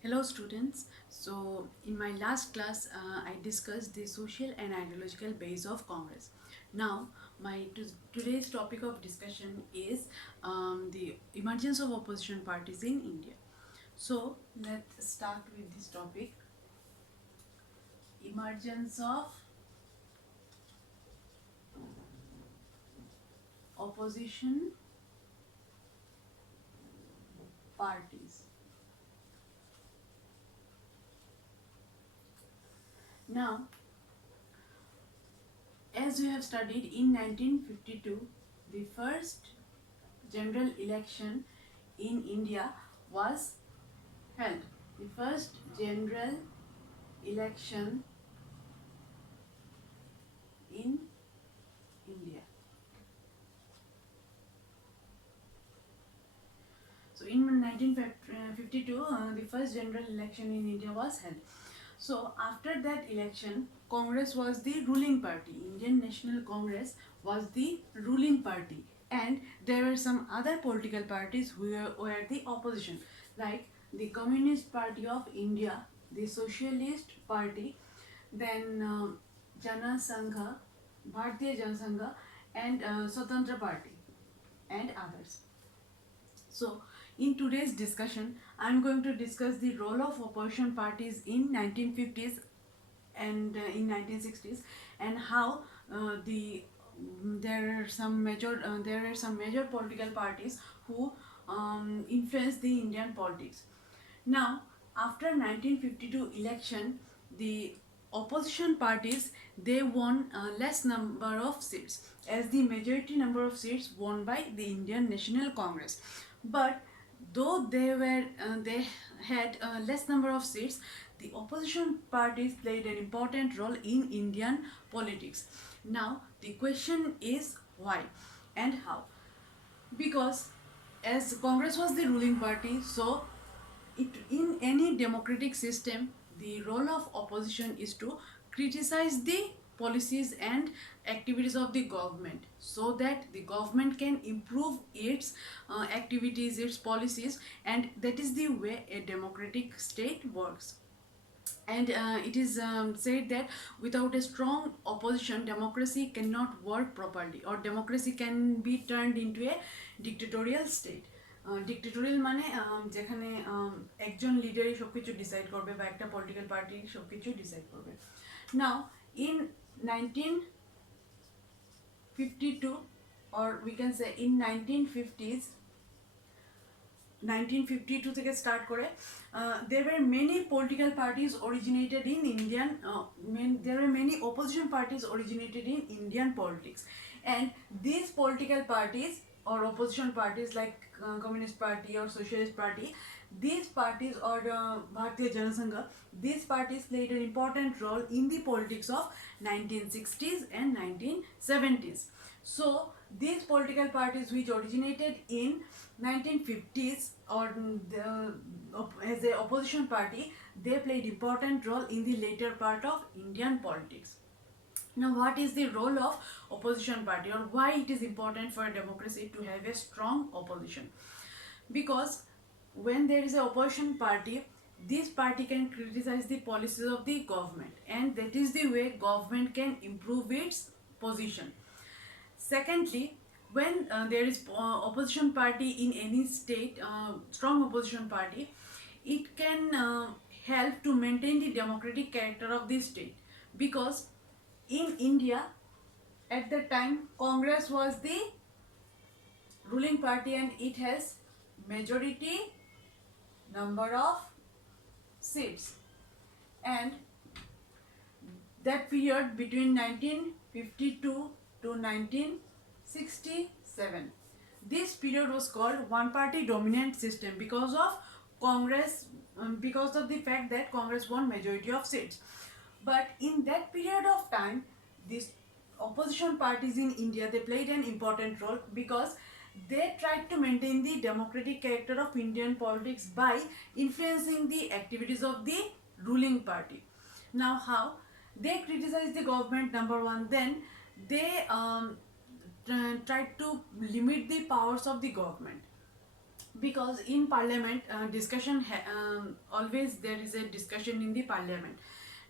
Hello students. So in my last class I discussed the social and ideological base of Congress. Now today's topic of discussion is the emergence of opposition parties in India. So let's start with this topic, emergence of opposition parties. Now, as we have studied, in 1952 the first general election in India was held. The first general election in India. So in 1952, the first general election in India was held. So after that election, Congress was the ruling party. Indian National Congress was the ruling party, and there were some other political parties who were the opposition, like the Communist Party of India, the Socialist Party, then Jana Sangha, Bharatiya Jana Sangha, and Swatantra Party, and others. So, in today's discussion, I am going to discuss the role of opposition parties in 1950s and in 1960s, and how there are some major political parties who influenced the Indian politics. Now, after 1952 election, the opposition parties, they won less number of seats, as the majority number of seats won by the Indian National Congress. But though they had less number of seats, the opposition parties played an important role in Indian politics. Now the question is why and how? Because as Congress was the ruling party, so in any democratic system, the role of opposition is to criticize the policies and activities of the government, so that the government can improve its activities, its policies, and that is the way a democratic state works. And it is said that without a strong opposition, democracy cannot work properly, or democracy can be turned into a dictatorial state. Dictatorial মানে যেখানে একজন লিডারই সব কিছু decide করবে বা একটা political party সব কিছু ডিসাইড করবে। নাও in 1952, or we can say in 1950s, 1952 থেকে স্টার্ট করে there were many political parties originated in Indian there were many opposition parties originated in Indian politics, and these political parties or opposition parties like Communist Party or Socialist Party, these parties, or Bharatiya Jana Sangha, these parties played an important role in the politics of 1960s and 1970s. So these political parties which originated in 1950s, or as a opposition party, they played important role in the later part of Indian politics. Now, what is the role of opposition party, or why it is important for a democracy to have a strong opposition? Because when there is an opposition party, this party can criticize the policies of the government, and that is the way government can improve its position. Secondly, when there is opposition party in any state, strong opposition party, it can help to maintain the democratic character of the state. Because in India, at the time, Congress was the ruling party, and it has majority number of seats. And that period between 1952 to 1967, this period was called one party dominant system, because of Congress, because of the fact that Congress won majority of seats. But in that period of time, these opposition parties in India, they played an important role, because they tried to maintain the democratic character of Indian politics by influencing the activities of the ruling party. Now, how? They criticize the government, number one. Then they tried to limit the powers of the government. because in parliament always there is a discussion in the parliament.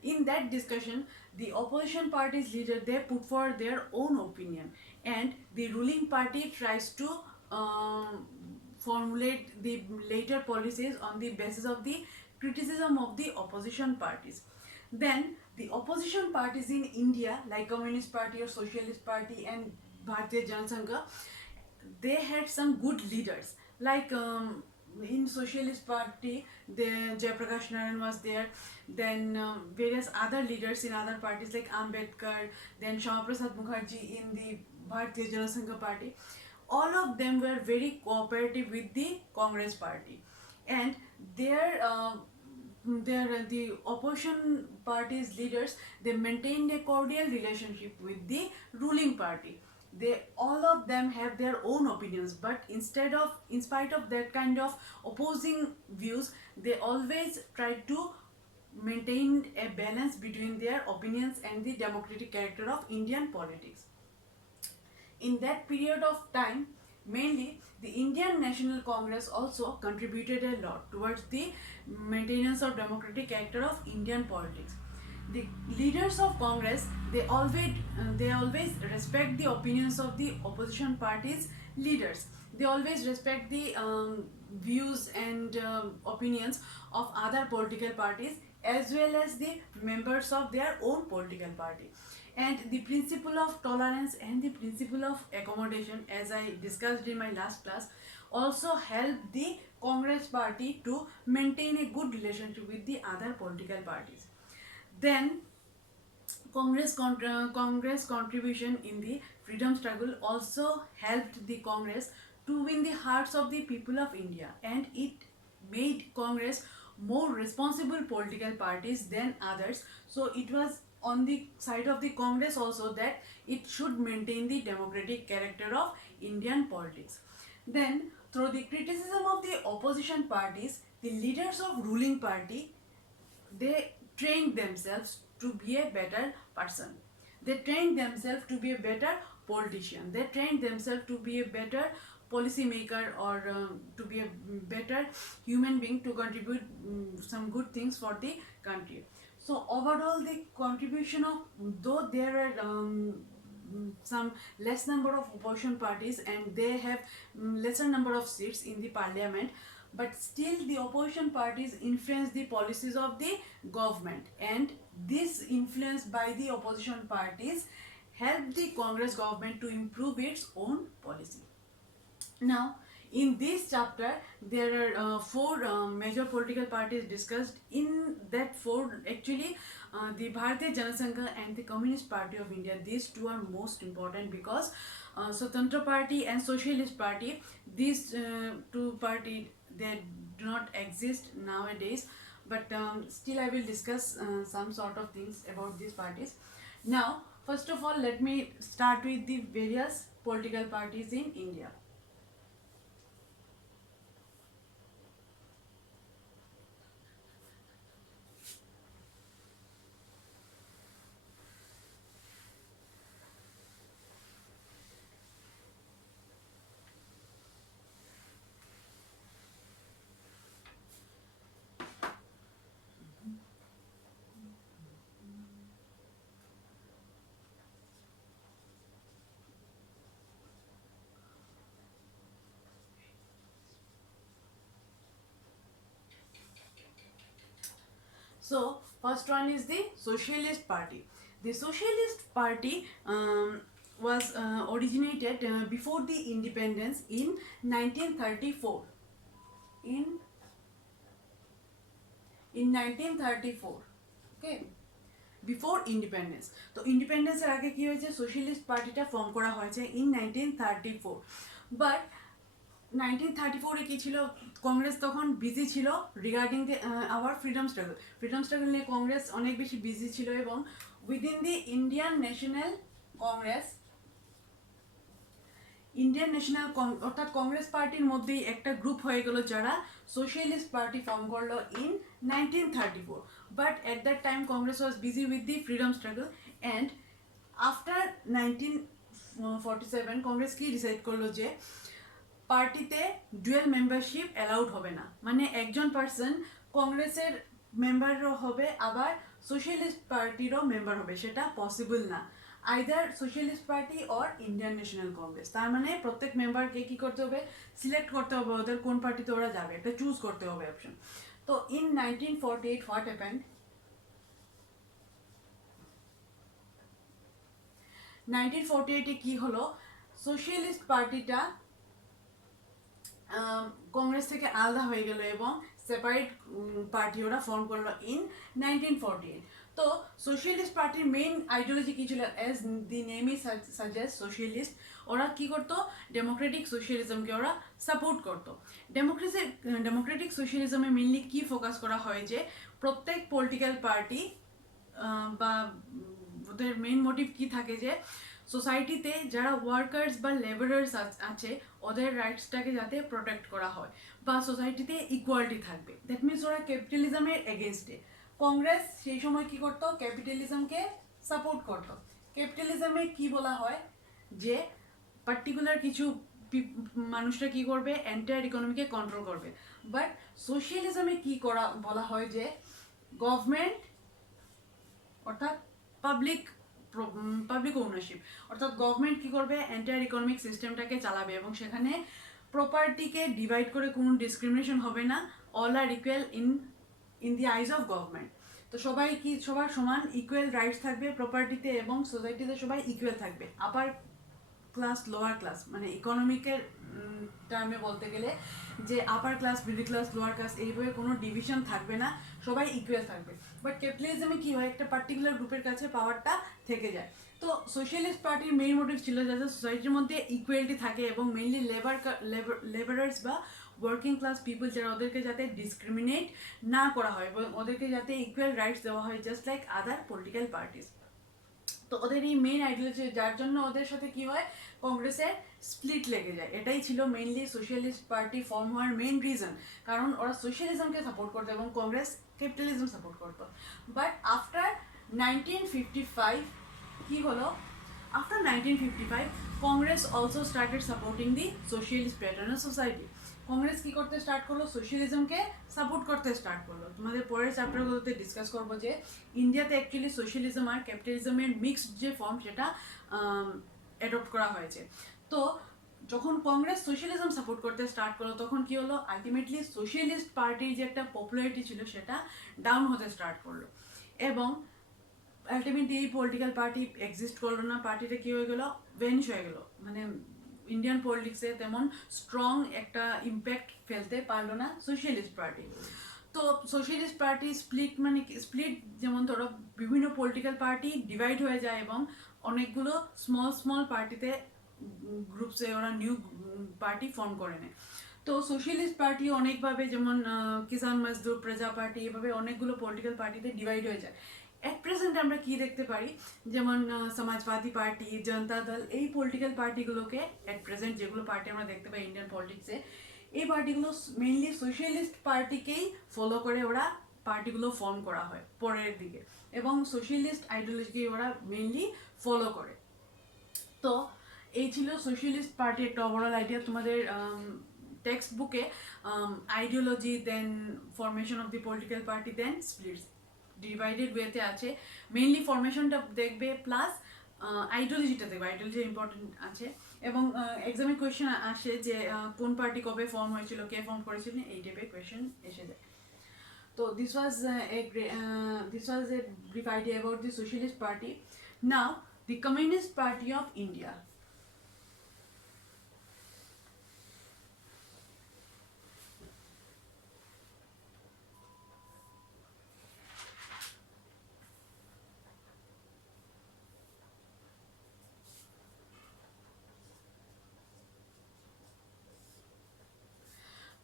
In that discussion, the opposition party's leader, they put forward their own opinion, and the ruling party tries to formulate the later policies on the basis of the criticism of the opposition parties. Then the opposition parties in India, like Communist Party or Socialist Party and Bharatiya Jana Sangha, they had some good leaders. Like in Socialist Party, the Jayaprakash Narayan was there. Then various other leaders in other parties like Ambedkar, then Shama Prasad Mukherjee in the Bharatiya Jana Sangha Party. All of them were very cooperative with the Congress Party, and their the opposition party's leaders, they maintained a cordial relationship with the ruling party. They all of them have their own opinions, but in spite of that kind of opposing views, they always try to maintain a balance between their opinions and the democratic character of Indian politics. In that period of time, mainly the Indian National Congress also contributed a lot towards the maintenance of democratic character of Indian politics. The leaders of Congress, they always respect the opinions of the opposition parties leaders. They always respect the views and opinions of other political parties as well as the members of their own political party. And the principle of tolerance and the principle of accommodation, as I discussed in my last class, also help the Congress party to maintain a good relationship with the other political parties. Then Congress contribution in the freedom struggle also helped the Congress to win the hearts of the people of India, and it made Congress more responsible political parties than others. So it was on the side of the Congress also that it should maintain the democratic character of Indian politics. Then through the criticism of the opposition parties, the leaders of ruling party, they trained themselves to be a better person. They trained themselves to be a better politician. They trained themselves to be a better policy maker, or to be a better human being to contribute some good things for the country. So overall, the contribution of, though there are some less number of opposition parties and they have lesser number of seats in the parliament, but still the opposition parties influence the policies of the government, and this influence by the opposition parties help the Congress government to improve its own policy. Now, in this chapter, there are four major political parties discussed. In that four, actually, the Bharatiya Jana Sangha and the Communist Party of India, these two are most important because Swatantra Party and Socialist Party, these two parties, they do not exist nowadays. But still, I will discuss some sort of things about these parties. Now, first of all, let me start with the various political parties in India. So, first one is the Socialist Party. The Socialist Party was originated before the independence in 1934. In 1934, okay, before independence. তো ইন্ডিপেন্ডেন্সের আগে কী হয়েছে, socialist পার্টিটা form করা হয়েছে in 1934। But 1934-এ কী ছিল, কংগ্রেস তখন busy ছিল regarding the our freedom struggle নিয়ে কংগ্রেস অনেক বেশি বিজি ছিল, এবং উইদিন দি ইন্ডিয়ান ন্যাশনাল অর্থাৎ কংগ্রেস পার্টির মধ্যেই একটা গ্রুপ হয়ে গেল যারা সোশ্যালিস্ট পার্টি ফর্ম করলো in 1934। But at that time Congress was busy with the freedom struggle, and after 1947 Congress কি ডিসাইড করলো যে পার্টিতে ডুয়েল মেম্বারশিপ অ্যালাউড হবে না, মানে একজন পার্সন কংগ্রেসের মেম্বারও হবে আবার সোশ্যালিস্ট পার্টিরও মেম্বার হবে, সেটা পসিবল না। Either socialist party or Indian national Congress. তার মানে প্রত্যেক মেম্বারকে কি করতে হবে, সিলেক্ট করতে হবে ওদের কোন পার্টিতে ওরা যাবে, একটা চুজ করতে হবে অপশন। তো ইন 1948 হোয়াট হ্যাপেন্ড, 1948-এ কি হলো, সোশ্যালিস্ট পার্টিটা কংগ্রেস থেকে আলাদা হয়ে গেল এবং সেপারেট পার্টি ওরা ফর্ম করলো ইন 1948। তো সোশ্যালিস্ট পার্টির মেইন আইডিওলজি কি ছিল, অ্যাজ দি নেমই সাজেস্ট সোশ্যালিস্ট, ওরা কি করতো, ডেমোক্রেটিক সোশ্যালিজমকে ওরা সাপোর্ট করতো। ডেমোক্রেটিক সোশ্যালিজমে মেইনলি কি ফোকাস করা হয় যে প্রত্যেক পলিটিক্যাল পার্টি বা ওদের মেইন মোটিভ কি থাকে যে সোসাইটিতে যারা ওয়ার্কার্স বা লেবারার্স আছে ওদের রাইটসটাকে যাতে প্রোটেক্ট করা হয় বা সোসাইটিতে ইকুয়ালিটি থাকবে। দ্যাট মিনস ওরা ক্যাপিটালিজমের এগেনস্টে। কংগ্রেস সেই সময় কি করতো, ক্যাপিটালিজমকে সাপোর্ট করতো। ক্যাপিটালিজমে কি বলা হয় যে পার্টিকুলার কিছু মানুষরা কি করবে, এন্টায়ার ইকোনমিকে কন্ট্রোল করবে। বাট সোশ্যালিজমে কি করা বলা হয় যে গভর্নমেন্ট অর্থাৎ পাবলিক ওনারশিপ, অর্থাৎ গভর্নমেন্ট কি করবে, এন্টায়ার ইকোনমিক সিস্টেমটাকে চালাবে এবং সেখানে প্রপার্টিকে ডিভাইড করে কোনো ডিসক্রিমিনেশন হবে না, all are equal in the eyes of government. তো সবাই কি, সবার সমান ইকুয়াল রাইটস থাকবে প্রপার্টিতে এবং সোসাইটিতে সবাই ইকুয়াল থাকবে। আপার ক্লাস লোয়ার ক্লাস, মানে ইকোনমিকের টার্মে বলতে গেলে যে upper class middle class lower class এইভাবে কোনো ডিভিশন থাকবে না, সবাই ইকুয়াল থাকবে। বাট ক্যাপিটালিজমে কি হয়, একটা পার্টিকুলার গ্রুপের কাছে পাওয়ারটা থেকে যায়। তো সোশ্যালিস্ট পার্টির মেইন মোটিভ ছিল যাতে সোসাইটির মধ্যে ইকুয়ালিটি থাকে এবং মেইনলি লেবারার্স বা ওয়ার্কিং ক্লাস পিপল যারা, ওদেরকে যাতে ডিসক্রিমিনেট না করা হয় এবং ওদেরকে যাতে ইকুয়াল রাইটস দেওয়া হয় just like other political parties. তো ওদের এই মেইন আইডিওলজি, যার জন্য ওদের সাথে কি হয়, কংগ্রেসের স্প্লিট লেগে যায়। এটাই ছিল মেইনলি সোশ্যালিস্ট পার্টি ফর্ম হওয়ার মেইন রিজন, কারণ ওরা সোশ্যালিজমকে সাপোর্ট করতো এবং কংগ্রেস ক্যাপিটালিজম সাপোর্ট করতো। বাট আফটার 1955 কি হলো, after 1955 Congress also started supporting the socialist pattern society. Congress কি করতে স্টার্ট করলো, সোশ্যালিজমকে সাপোর্ট করতে স্টার্ট করলো। তোমাদের পরের চ্যাপ্টারগুলোতে ডিসকাস করবো যে ইন্ডিয়াতে অ্যাকচুয়ালি সোশ্যালিজম আর ক্যাপিটালিজমের মিক্সড যে ফর্ম সেটা অ্যাডপ্ট করা হয়েছে। তো যখন কংগ্রেস সোশ্যালিজম সাপোর্ট করতে স্টার্ট করলো তখন কি হলো, আলটিমেটলি সোশ্যালিস্ট পার্টির যে একটা পপুলারিটি ছিল সেটা ডাউন হতে স্টার্ট করলো এবং আলটিমেটলি এই পলিটিক্যাল পার্টি এক্সিস্ট করলো না। পার্টিটা কি হয়ে গেলো, ভেনিশ হয়ে গেলো, মানে ইন্ডিয়ান পলিটিক্সে তেমন স্ট্রং একটা ইম্প্যাক্ট ফেলতে পারলো না সোশ্যালিস্ট পার্টি। তো সোশ্যালিস্ট পার্টি স্প্লিট, মানে স্প্লিট যেমন ধরো বিভিন্ন পলিটিক্যাল পার্টি ডিভাইড হয়ে যায় এবং অনেকগুলো স্মল পার্টিতে গ্রুপসে ওরা নিউ পার্টি ফর্ম করে নেয়। তো সোশ্যালিস্ট পার্টি অনেকভাবে, যেমন কিষান মজদুর, প্রজা পার্টি, এভাবে অনেকগুলো পলিটিক্যাল পার্টিতে ডিভাইড হয়ে যায়। এট প্রেজেন্ট আমরা কি দেখতে পারি, যেমন সমাজবাদী পার্টি, জনতা দল, এই পলিটিক্যাল পার্টিগুলোকে এট প্রেজেন্ট যেগুলো পার্টি আমরা দেখতে পাই ইন্ডিয়ান পলিটিক্সে, এই পার্টিগুলো মেইনলি সোশ্যালিস্ট পার্টিকেই ফলো করে ওরা পার্টিগুলো ফর্ম করা হয় পরের দিকে এবং সোশ্যালিস্ট আইডিওলজি ওরা মেইনলি ফলো করে। তো এই ছিল সোশ্যালিস্ট পার্টি একটা ওভারঅল আইডিয়া। তোমাদের টেক্সট বুকে ideology, then formation of the political party, then splits divided ওয়েতে আছে। মেইনলি ফরমেশনটা দেখবে প্লাস আইডিওলজিটা দেখবে, আইডিওলজি ইম্পর্টেন্ট আছে এবং এক্সামে কোয়েশ্চেন আসে যে কোন পার্টি কবে ফর্ম হয়েছিল, কে ফর্ম করেছিল, এই টাইপের কোয়েশ্চেন এসে যায়। তো this was a brief idea about the Socialist Party. Now the Communist Party of India.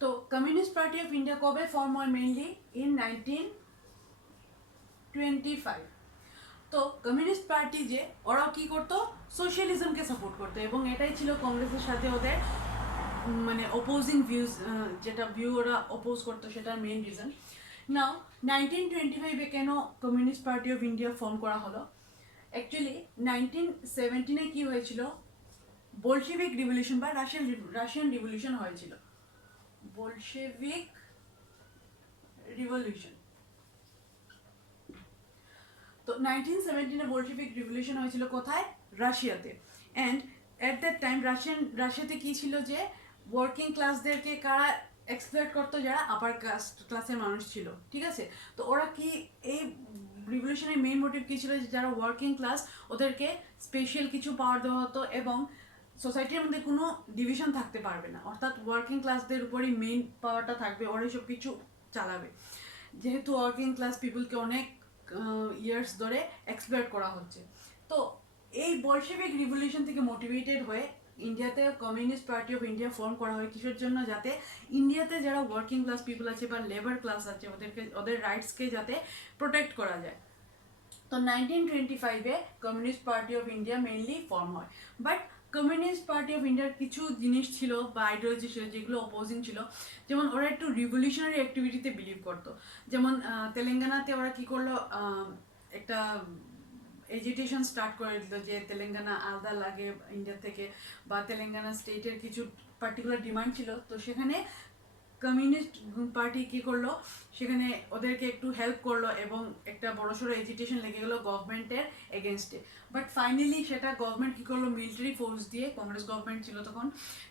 তো কমিউনিস্ট পার্টি অফ ইন্ডিয়া কবে ফর্ম হয়, মেইনলি ইন 1925। তো কমিউনিস্ট পার্টি যে ওরাও কি করতো, সোশ্যালিজমকে সাপোর্ট করতো এবং এটাই ছিল কংগ্রেসের সাথে ওদের মানে অপোজিং ভিউজ, যেটা ভিউ ওরা অপোজ করতো সেটার মেইন রিজন। নাও 1925-এ কেন communist party of India form করা হলো, অ্যাকচুয়ালি 1917-এ কি হয়েছিল, বলশেভিক রিভলিউশন বা রাশিয়ান রিভলিউশন হয়েছিল, বলশেভিক রিভলিউশন। তো 1917 বলশেভিক রিভলিউশন হয়েছিল কোথায়? রাশিয়াতে। অ্যান্ড অ্যাট দ্যাট টাইম রাশিয়াতে কি ছিল যে ওয়ার্কিং ক্লাসদেরকে কারা এক্সপ্লয়েট করতো? যারা আপার ক্লাসের মানুষ ছিল, ঠিক আছে। তো ওরা কি এই রিভলিউশনের মেইন মোটিভ কী ছিল? যে যারা ওয়ার্কিং ক্লাস ওদেরকে স্পেশাল কিছু পাওয়ার দেওয়া হতো এবং সোসাইটির মধ্যে কোনো ডিভিশন থাকতে পারবে না, অর্থাৎ ওয়ার্কিং ক্লাসদের উপরই মেইন পাওয়ারটা থাকবে, ওরাই সব কিছু চালাবে। যেহেতু ওয়ার্কিং ক্লাস পিপুলকে অনেক ইয়ার্স ধরে এক্সপ্লয়েট করা হচ্ছে। তো এই বলশেভিক রিভলিউশন থেকে মোটিভেটেড হয়ে ইন্ডিয়াতে communist party of India form করা হয়। কিসের জন্য? যাতে ইন্ডিয়াতে যারা ওয়ার্কিং ক্লাস পিপল আছে বা লেবার ক্লাস আছে ওদের রাইটসকে যাতে প্রোটেক্ট করা যায়। তো 1925-এ communist party of India mainly form হয়। বাট কমিউনিস্ট পার্টি অফ ইন্ডিয়ার কিছু জিনিস ছিল বা আইডিওলজি ছিল যেগুলো অপোজিং ছিল। যেমন ওরা একটু রিভলিউশনারি অ্যাক্টিভিটিতে বিলিভ করতো। যেমন তেলেঙ্গানাতে ওরা কী করলো, একটা এজিটেশন স্টার্ট করে দিল যে তেলেঙ্গানা আলাদা লাগে ইন্ডিয়া থেকে, বা তেলেঙ্গানা স্টেটের কিছু পার্টিকুলার ডিমান্ড ছিল। তো সেখানে কমিউনিস্ট পার্টি কী করলো, সেখানে ওদেরকে একটু হেল্প করলো এবং একটা বড়সড় এজিটেশন লেগে গেলো গভর্নমেন্টের এগেনস্টে। বাট ফাইনালি সেটা গভর্নমেন্ট কী করলো, মিলিটারি ফোর্স দিয়ে, কংগ্রেস গভর্নমেন্ট ছিল তখন,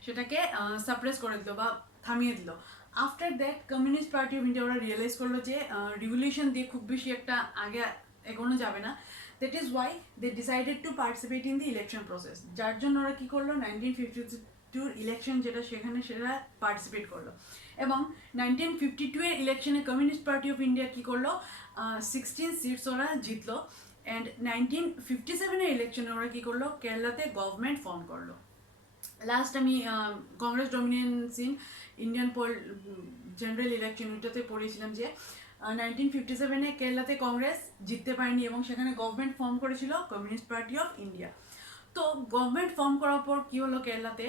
সেটাকে সাপ্রেস করে দিল বা থামিয়ে দিল। After that communist party of India ওরা রিয়েলাইজ করলো যে রিভলিউশন দিয়ে খুব বেশি একটা আগে এগোনো যাবে না। That is why they decided to participate in the election process. যার জন্য ওরা কী করলো, 1952 ইলেকশন যেটা সেখানে সেটা পার্টিসিপেট করলো। এবং 1952-এর ইলেকশনে কমিউনিস্ট পার্টি অফ ইন্ডিয়া কী করলো, 16 সিটস ওরা জিতলো। অ্যান্ড 1957-এর ইলেকশনে ওরা কী করলো, কেরালাতে গভর্নমেন্ট ফর্ম করলো। লাস্ট আমি Congress dominance in Indian general election ওইটাতে পড়েছিলাম যে 1957-এ কেরালাতে কংগ্রেস জিততে পারেনি এবং সেখানে গভর্নমেন্ট ফর্ম করেছিল কমিউনিস্ট পার্টি অফ ইন্ডিয়া। তো গভর্নমেন্ট ফর্ম করার পর কী হলো, কেরালাতে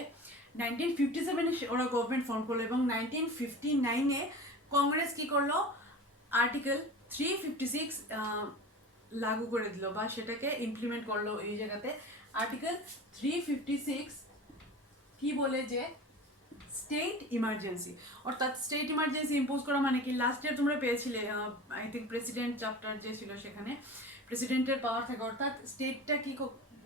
1957-এ ওরা গভর্নমেন্ট ফর্ম করলো এবং 1959-এ কংগ্রেস কী করলো, আর্টিকেল 356 লাগু করে দিল বা সেটাকে ইমপ্লিমেন্ট করলো। এই জায়গাতে আর্টিকেল 356 কি বলে যে স্টেট ইমার্জেন্সি, অর্থাৎ স্টেট ইমার্জেন্সি ইম্পোজ করা মানে কি, লাস্ট ইয়ার তোমরা পেয়েছিলে আই থিঙ্ক প্রেসিডেন্ট চ্যাপ্টার যে ছিল সেখানে প্রেসিডেন্টের পাওয়ার থাকে, অর্থাৎ স্টেটটা কি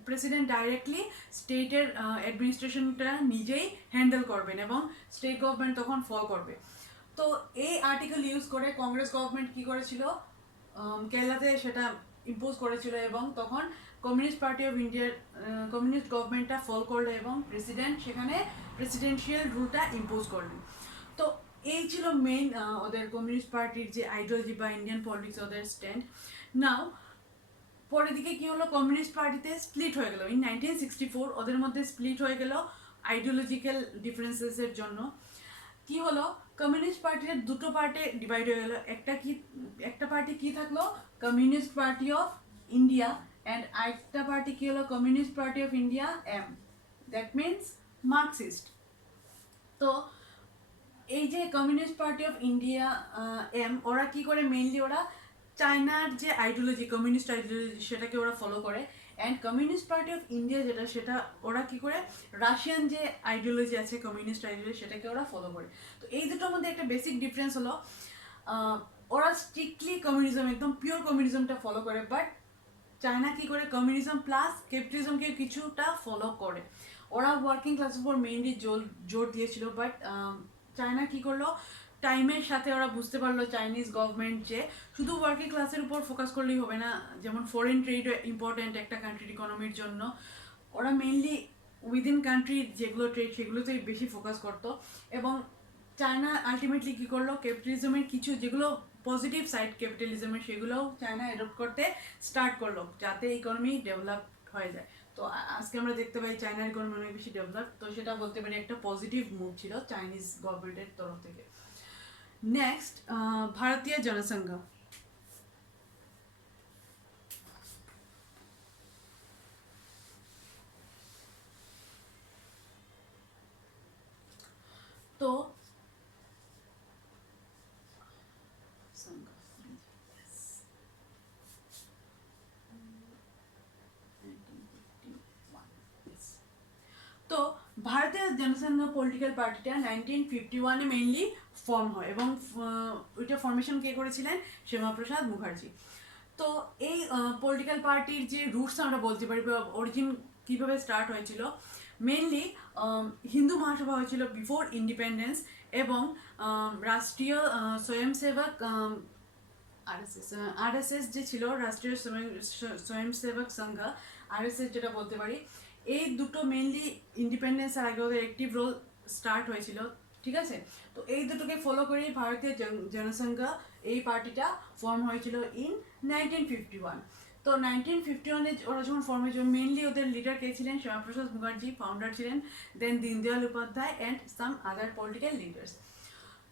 প্রেসিডেন্ট ডাইরেক্টলি স্টেটের অ্যাডমিনিস্ট্রেশনটা নিজেই হ্যান্ডেল করবেন এবং স্টেট গভর্নমেন্ট তখন ফল করবে। তো এই আর্টিকেল ইউজ করে কংগ্রেস গভর্নমেন্ট কি করেছিল, কেরালাতে সেটা ইম্পোজ করেছিল এবং তখন কমিউনিস্ট পার্টি অফ ইন্ডিয়ার কমিউনিস্ট গভর্নমেন্টটা ফল করলো এবং প্রেসিডেন্ট সেখানে প্রেসিডেন্সিয়াল রুলটা ইম্পোজ করলেন। তো এই ছিল মেইন ওদের কমিউনিস্ট পার্টির যে আইডিওলজি বা ইন্ডিয়ান পলিটিক্স ওদের স্ট্যান্ড। নাও পরের দিকে কী হলো, কমিউনিস্ট পার্টিতে স্প্লিট হয়ে গেল ইন 1964, ওদের মধ্যে স্প্লিট হয়ে গেল আইডিওলজিক্যাল ডিফারেন্সেসের জন্য। কি হলো, কমিউনিস্ট পার্টির দুটো পার্টে ডিভাইড হয়ে গেল। একটা পার্টি কি থাকলো, communist party of India, and আরেকটা পার্টি কি হলো, communist party of India M, that means Marxist. তো এই যে communist party of India M, ওরা কি করে, মেইনলি ওরা চায়নার যে আইডিওলজি কমিউনিস্ট আইডিওলজি সেটাকে ওরা ফলো করে। And communist party of India যেটা সেটা ওরা কি করে, রাশিয়ান যে আইডিওলজি আছে কমিউনিস্ট আইডিওলজি সেটাকে ওরা ফলো করে। তো এই দুটোর মধ্যে একটা বেসিক ডিফারেন্স হলো ওরা স্ট্রিক্টলি কমিউনিজম একদম পিওর কমিউনিজমটা ফলো করে, বাট চায়না কি করে কমিউনিজম প্লাস ক্যাপিটালিজমকে কিছুটা ফলো করে। ওরা ওয়ার্কিং ক্লাসের উপর মেইনলি জোর দিয়েছিল, বাট চায়না কি করলো, টাইমের সাথে ওরা বুঝতে পারলো চাইনিজ গভর্নমেন্ট যে শুধু ওয়ার্কিং ক্লাসের উপর ফোকাস করলেই হবে না, যেমন ফরেন ট্রেডও ইম্পর্ট্যান্ট একটা কান্ট্রির ইকোনমির জন্য। ওরা মেইনলি উইদিন কান্ট্রি যেগুলো ট্রেড সেগুলোতেই বেশি ফোকাস করতো। এবং চায়না আলটিমেটলি কী করলো, ক্যাপিটালিজমের কিছু যেগুলো পজিটিভ সাইড ক্যাপিটালিজমের সেগুলোও চায়না অ্যাডপ্ট করতে স্টার্ট করলো যাতে ইকোনমি ডেভেলপ হয়ে যায়। তো আজকে আমরা দেখতে পাই চায়নার ইকোনমি অনেক বেশি ডেভেলপ। তো সেটা বলতে পারি একটা পজিটিভ মুভ ছিল চাইনিজ গভর্নমেন্টের তরফ থেকে। নেক্সট, ভারতীয় জনসংঘ। তো তো জনসংঘ পলিটিক্যাল পার্টিটা 1951-এ মেইনলি ফর্ম হয় এবং ওইটা ফর্মেশন কে করেছিলেন? শ্যামাপ্রসাদ মুখার্জি। তো এই পলিটিক্যাল পার্টির যে রুটস আমরা বলতে পারি বা অরিজিন কীভাবে স্টার্ট হয়েছিল, মেইনলি হিন্দু মহাসভা হয়েছিল বিফোর ইন্ডিপেন্ডেন্স এবং রাষ্ট্রীয় স্বয়ংসেবক আরএসএস যে ছিল, রাষ্ট্রীয় স্বয়ংসেবক সংঘ, আরএসএস যেটা বলতে পারি, এই দুটো মেইনলি ইন্ডিপেন্ডেন্সের আগে ওদের অ্যাক্টিভ রোল স্টার্ট হয়েছিল, ঠিক আছে। তো এই দুটোকে ফলো করেই ভারতীয় জনসংঘ এই পার্টিটা ফর্ম হয়েছিল ইন 1951। তো 1951-এ ওরা যখন ফর্ম হয়েছিল, মেইনলি ওদের লিডার কে ছিলেন? শ্যামাপ্রসাদ মুখার্জি ফাউন্ডার ছিলেন, then Deendayal Upadhyay and some other political leaders.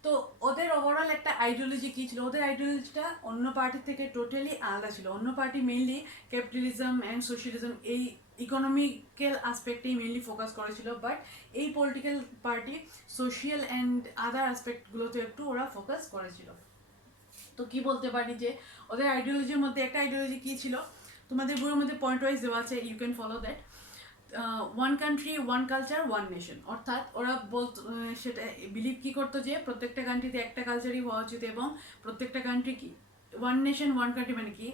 তো ওদের ওভারঅল একটা আইডিওলজি কী ছিল? ওদের আইডিওলজিটা অন্য পার্টি থেকে টোটালি আলাদা ছিল। অন্য party mainly capitalism and socialism, এই ইকোনমিক্যাল আসপেক্টেই মেইনলি ফোকাস করেছিল, বাট এই political party social and other আসপেক্টগুলোতে একটু ওরা ফোকাস করেছিল। তো কি বলতে পারি যে ওদের আইডিওলজির মধ্যে একটা আইডিওলজি কী ছিল, তোমাদের বইয়ের মধ্যে পয়েন্ট ওয়াইজ দেওয়া আছে, you can follow that. One country one culture one nation, অর্থাৎ ওরা সেটা বিলিভ কী করতো যে প্রত্যেকটা কান্ট্রিতে একটা কালচারই হওয়া উচিত এবং প্রত্যেকটা কান্ট্রি কি ওয়ান নেশন ওয়ান কান্ট্রি, মানে কি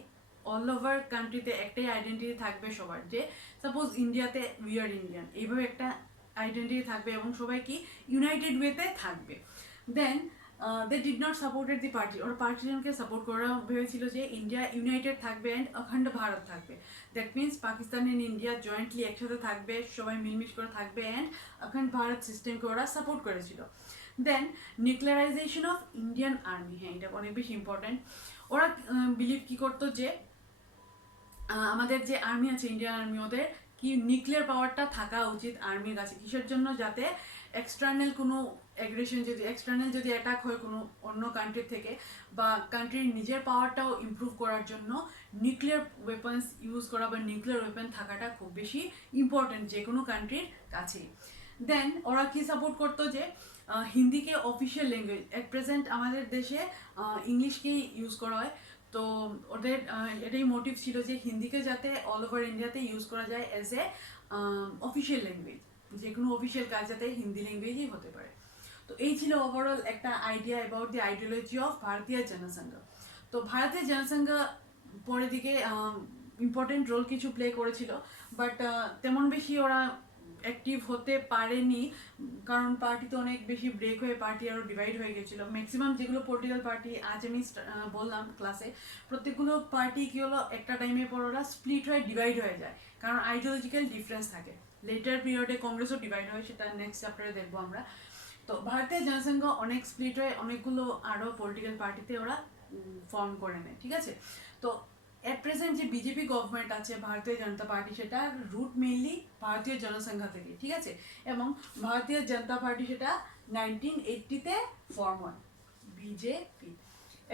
অল ওভার কান্ট্রিতে একটাই আইডেন্টিটি থাকবে সবার, যে সাপোজ ইন্ডিয়াতে উই আর ইন্ডিয়ান, এইভাবে একটা আইডেন্টিটি থাকবে এবং সবাই কি ইউনাইটেড ওয়েতে থাকবে। Then they did not supported the party, ওর পার্টিজনকে সাপোর্ট করা ভেবেছিল যে ইন্ডিয়া ইউনাইটেড থাকবে অ্যান্ড অখণ্ড ভারত থাকবে। That means Pakistan and India jointly একসাথে থাকবে, সবাই মিলমিশ করে থাকবে অ্যান্ড অখণ্ড ভারত সিস্টেমকে ওরা সাপোর্ট করেছিল। দেন নিউক্লিয়ারাইজেশন অফ ইন্ডিয়ান আর্মি, হ্যাঁ এটা অনেক বেশি ইম্পর্ট্যান্ট। ওরা বিলিভ কী করতো যে আমাদের যে আর্মি আছে ইন্ডিয়ান আর্মি, ওদের কি নিউক্লিয়ার পাওয়ারটা থাকা উচিত আর্মির কাছে। কিসের জন্য? যাতে এক্সটার্নাল কোনো অ্যাগ্রেশন, এক্সটার্নাল যদি অ্যাটাক হয় কোনো অন্য কান্ট্রির থেকে, বা কান্ট্রির নিজের পাওয়ারটাও ইমপ্রুভ করার জন্য নিউক্লিয়ার ওয়েপন্স ইউজ করা বা নিউক্লিয়ার ওয়েপন থাকাটা খুব বেশি ইম্পর্ট্যান্ট যে কোনো কান্ট্রির কাছেই। দেন ওরা কি সাপোর্ট করতো যে হিন্দিকে অফিসিয়াল ল্যাঙ্গুয়েজ, অ্যাট প্রেজেন্ট আমাদের দেশে ইংলিশকেই ইউজ করা হয়, তো ওদের এটাই মোটিভ ছিল যে হিন্দিকে যাতে অল ওভার ইন্ডিয়াতে ইউজ করা যায় অ্যাজ এ অফিসিয়াল ল্যাঙ্গুয়েজ, যে কোনো অফিসিয়াল কাজ যাতে হিন্দি ল্যাঙ্গুয়েজই হতে পারে। তো এই ছিল ওভারঅল একটা idea about the ideology of ভারতীয় জনসংঘ। তো ভারতীয় জনসংঘ পরের দিকে ইম্পর্টেন্ট রোল কিছু প্লে করেছিল, বাট তেমন বেশি ওরা অ্যাক্টিভ হতে পারেনি, কারণ পার্টি তো অনেক বেশি ব্রেক হয়ে পার্টি আরও ডিভাইড হয়ে গেছিলো। ম্যাক্সিমাম যেগুলো পলিটিক্যাল পার্টি আজ আমি বললাম ক্লাসে, প্রত্যেকগুলো পার্টি কী হলো একটা টাইমের পর ওরা স্প্লিট হয়ে ডিভাইড হয়ে যায়, কারণ আইডিওলজিক্যাল ডিফারেন্স থাকে। লেটার পিরিয়ডে কংগ্রেসও ডিভাইড হয়, সেটা নেক্সট চ্যাপ্টারে দেখবো আমরা। তো ভারতীয় জনসংঘ অনেক স্প্লিট হয়ে অনেকগুলো আরও পলিটিক্যাল পার্টিতে ওরা ফর্ম করে নেয়, ঠিক আছে। তো এট প্রেজেন্ট যে বিজেপি গভর্নমেন্ট আছে ভারতীয় জনতা পার্টি, সেটা রুট মেইনলি ভারতীয় জনসংঘ থেকে, ঠিক আছে। এবং ভারতীয় জনতা পার্টি সেটা 1980-তে ফর্ম হয়, বিজেপি।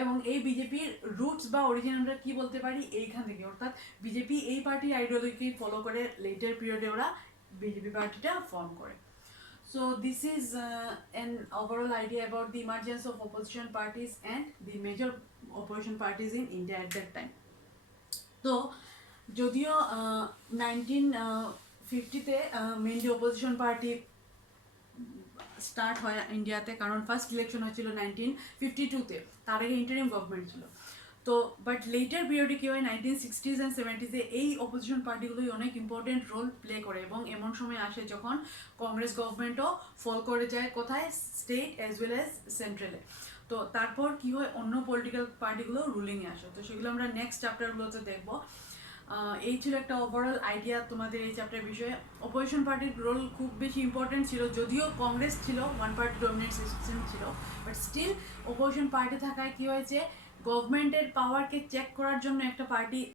এবং এই বিজেপির রুটস বা অরিজিন আমরা কী বলতে পারি? এইখান থেকে, অর্থাৎ বিজেপি এই পার্টির আইডিওলজিকে ফলো করে লেটার পিরিয়ডে ওরা বিজেপি পার্টিটা ফর্ম করে। So this is an overall idea about the emergence of opposition parties and the major opposition parties in India at that time. তো যদিও 1950-তে মেইনলি অপোজিশন পার্টি স্টার্ট হয় ইন্ডিয়াতে, কারণ ফার্স্ট ইলেকশন হয়েছিল 1952-তে, তার আগে ইন্টারিম গভর্নমেন্ট ছিল। তো বাট লেটার পিরিয়ডে কী হয়, 1960s অ্যান্ড 70s-এ এই অপোজিশন পার্টিগুলোই অনেক ইম্পর্টেন্ট রোল প্লে করে, এবং এমন সময় আসে যখন কংগ্রেস গভর্নমেন্টও ফল করে যায় কোথায়? স্টেট অ্যাজ ওয়েল অ্যাজ সেন্ট্রালে। তো তারপর কী হয়, অন্য পলিটিক্যাল পার্টিগুলো রুলিংয়ে আসে, তো সেগুলো আমরা নেক্সট চ্যাপ্টারগুলোতে দেখবো। এই ছিল একটা ওভারঅল আইডিয়া তোমাদের এই চ্যাপ্টার বিষয়ে। অপোজিশন পার্টির রোল খুব বেশি ইম্পর্টেন্ট ছিল, যদিও কংগ্রেস ছিল ওয়ান পার্টি ডমিনেন্ট সিস্টেম ছিল, বাট স্টিল অপোজিশন পার্টি থাকায় কী হয়েছে, গভর্নমেন্টের পাওয়ারকে চেক করার জন্য একটা পার্টি